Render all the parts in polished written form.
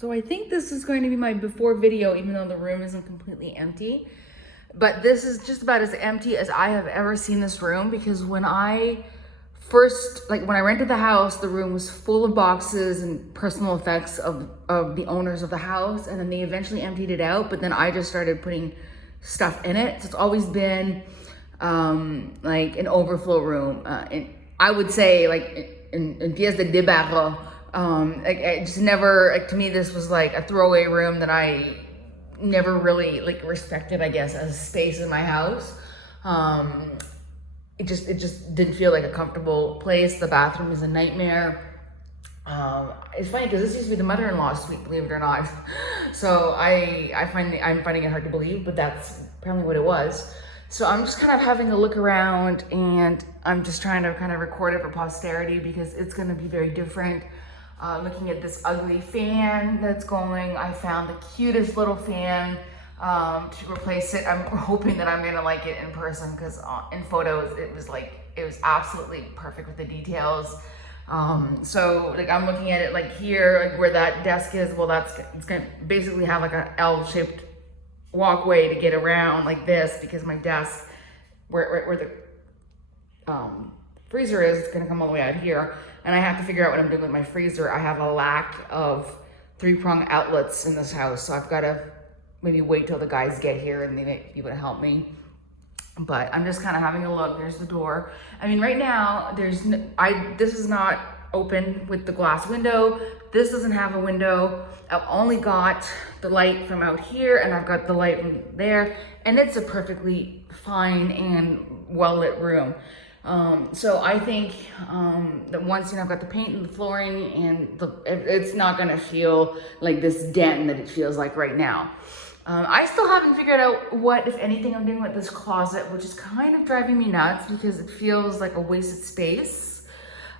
So I think this is going to be my before video, even though the room isn't completely empty. But this is just about as empty as I have ever seen this room, because when I rented the house, the room was full of boxes and personal effects of the owners of the house, and then they eventually emptied it out, but then I just started putting stuff in it. So it's always been like an overflow room. And I would say like in pièces de débarras. Like it just never, like to me, this was like a throwaway room that I never really like respected, I guess, as space in my house. It just didn't feel like a comfortable place. The bathroom is a nightmare. It's funny because this used to be the mother-in-law's suite, believe it or not. So I'm finding it hard to believe, but that's apparently what it was. So I'm just kind of having a look around, and I'm just trying to kind of record it for posterity because it's going to be very different. Looking at this ugly fan that's going, I found the cutest little fan to replace it. I'm hoping that I'm gonna like it in person, because in photos it was absolutely perfect with the details. So like I'm looking at it like here, like where that desk is. Well, it's gonna basically have like an L-shaped walkway to get around like this, because my desk, where the freezer is, it's gonna come all the way out here, and I have to figure out what I'm doing with my freezer. I have a lack of 3-prong outlets in this house, so I've got to maybe wait till the guys get here and they may be able to help me. But I'm just kind of having a look. There's the door. I mean, right now this is not open with the glass window. This doesn't have a window. I've only got the light from out here, and I've got the light from there, and it's a perfectly fine and well-lit room. So I think that once I've got the paint and the flooring, and it's not gonna feel like this den that it feels like right now. I still haven't figured out what, if anything, I'm doing with this closet, which is kind of driving me nuts because it feels like a wasted space.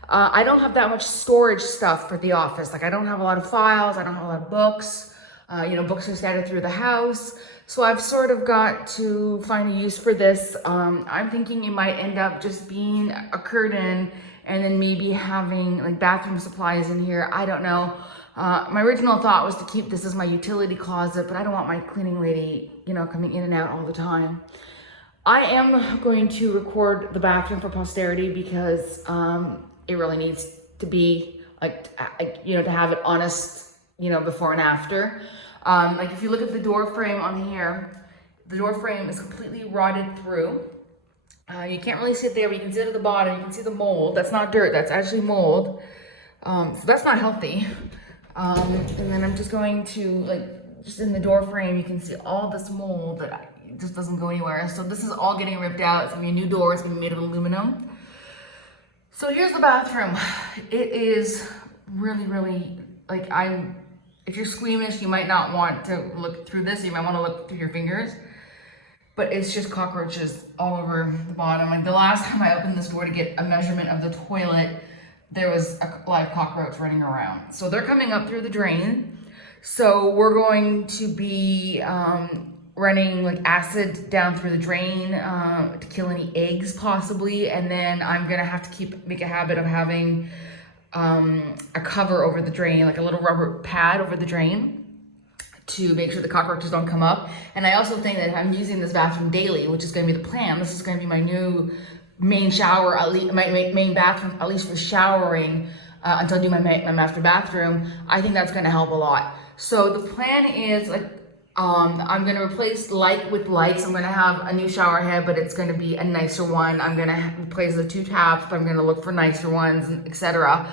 I don't have that much storage stuff for the office. Like I don't have a lot of files, I don't have a lot of books. Books are scattered through the house. So I've sort of got to find a use for this. I'm thinking it might end up just being a curtain, and then maybe having like bathroom supplies in here. I don't know. My original thought was to keep this as my utility closet, but I don't want my cleaning lady, coming in and out all the time. I am going to record the bathroom for posterity because it really needs to be to have it honest, before and after. Like if you look at the door frame on here, the door frame is completely rotted through. You can't really see it there, but you can see it at the bottom. You can see the mold. That's not dirt, that's actually mold. So that's not healthy. And then I'm just going to, just in the door frame, you can see all this mold that just doesn't go anywhere. So this is all getting ripped out. It's gonna be a new door. It's gonna be made of aluminum. So here's the bathroom. It is really, really, if you're squeamish, you might not want to look through this. You might want to look through your fingers. But it's just cockroaches all over the bottom. Like the last time I opened this door to get a measurement of the toilet, there was a live cockroach running around. So they're coming up through the drain. So we're going to be running acid down through the drain to kill any eggs possibly. And then I'm gonna have to make a habit of having a cover over the drain, like a little rubber pad over the drain to make sure the cockroaches don't come up. And I also think that if I'm using this bathroom daily, which is gonna be the plan, this is gonna be my new main shower, at least my main bathroom, at least for showering, until I do my master bathroom. I think that's gonna help a lot. So the plan is I'm gonna replace light with lights. I'm gonna have a new shower head, but it's gonna be a nicer one. I'm gonna replace the 2 taps, but I'm gonna look for nicer ones, etc.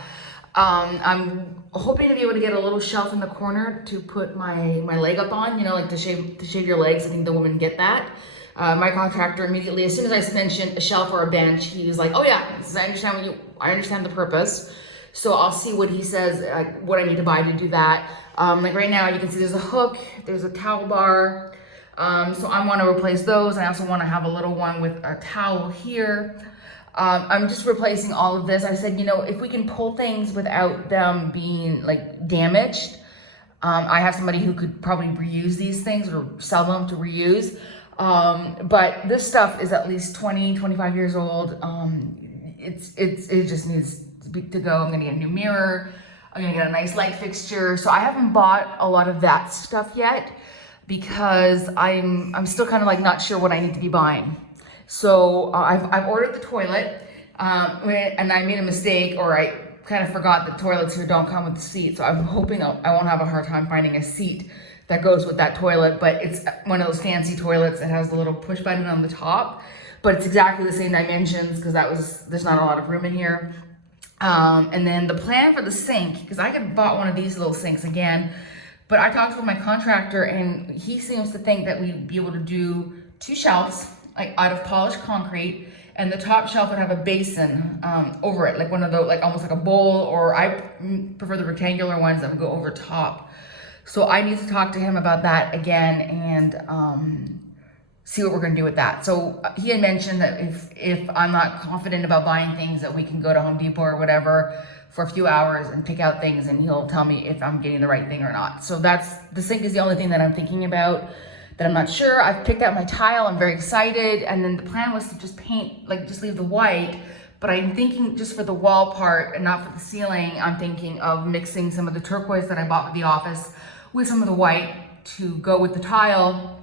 I'm hoping to be able to get a little shelf in the corner to put my leg up on, to shave your legs. I think the women get that. My contractor immediately, as soon as I mentioned a shelf or a bench, he was like, "Oh yeah, I understand the purpose." So I'll see what he says, what I need to buy to do that. Right now, you can see there's a hook, there's a towel bar. So I want to replace those. I also want to have a little one with a towel here. I'm just replacing all of this. I said, if we can pull things without them being damaged, I have somebody who could probably reuse these things or sell them to reuse. But this stuff is at least 20, 25 years old. It just needs to go. I'm gonna get a new mirror, I'm gonna get a nice light fixture. So I haven't bought a lot of that stuff yet because I'm still kind of like not sure what I need to be buying. So I've ordered the toilet, and I made a mistake, or I kind of forgot that toilets here don't come with the seat. So I'm hoping I won't have a hard time finding a seat that goes with that toilet, but it's one of those fancy toilets that has the little push button on the top, but it's exactly the same dimensions because there's not a lot of room in here. And then the plan for the sink, because I could bought one of these little sinks again, but I talked with my contractor and he seems to think that we'd be able to do 2 shelves, like out of polished concrete, and the top shelf would have a basin over it, like one of those, like almost like a bowl, or I prefer the rectangular ones that would go over top. So I need to talk to him about that again and see what we're gonna do with that. So he had mentioned that if I'm not confident about buying things, that we can go to Home Depot or whatever for a few hours and pick out things, and he'll tell me if I'm getting the right thing or not. So the sink is the only thing that I'm thinking about that I'm not sure. I've picked out my tile, I'm very excited. And then the plan was to just paint, like just leave the white, but I'm thinking just for the wall part and not for the ceiling, I'm thinking of mixing some of the turquoise that I bought for the office with some of the white to go with the tile,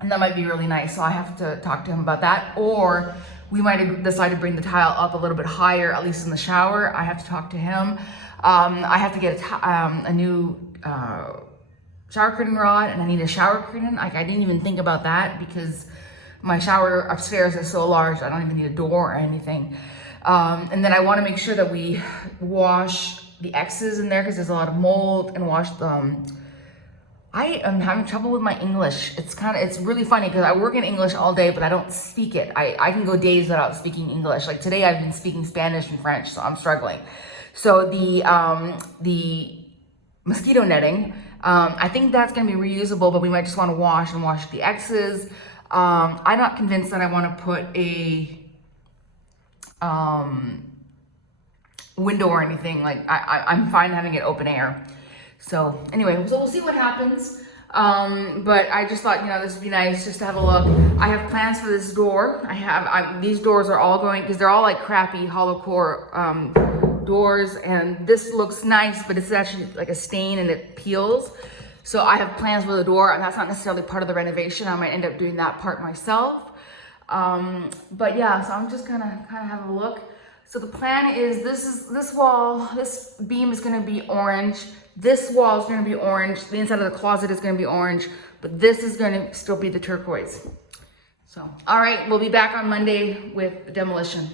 and that might be really nice. So I have to talk to him about that, or we might decide to bring the tile up a little bit higher, at least in the shower. I have to talk to him. I have to get a new shower curtain rod, and I need a shower curtain. Like I didn't even think about that because my shower upstairs is so large, I don't even need a door or anything. And then I want to make sure that we wash the X's in there because there's a lot of mold, and wash them. I am having trouble with my English. It's really funny because I work in English all day, but I don't speak it. I can go days without speaking English. Like today I've been speaking Spanish and French, so I'm struggling. So the mosquito netting, I think that's gonna be reusable, but we might just want to wash the X's. I'm not convinced that I want to put a window or anything. Like I'm fine having it open air. So anyway, so we'll see what happens. But I just thought, this would be nice just to have a look. I have plans for this door. These doors are all going, because they're all like crappy hollow core doors, and this looks nice, but it's actually like a stain and it peels. So I have plans for the door, and that's not necessarily part of the renovation. I might end up doing that part myself. But yeah, so I'm just kind of having a look. So the plan is this beam is going to be orange. This wall is going to be orange. The inside of the closet is going to be orange, but this is going to still be the turquoise. So, all right, we'll be back on Monday with the demolition.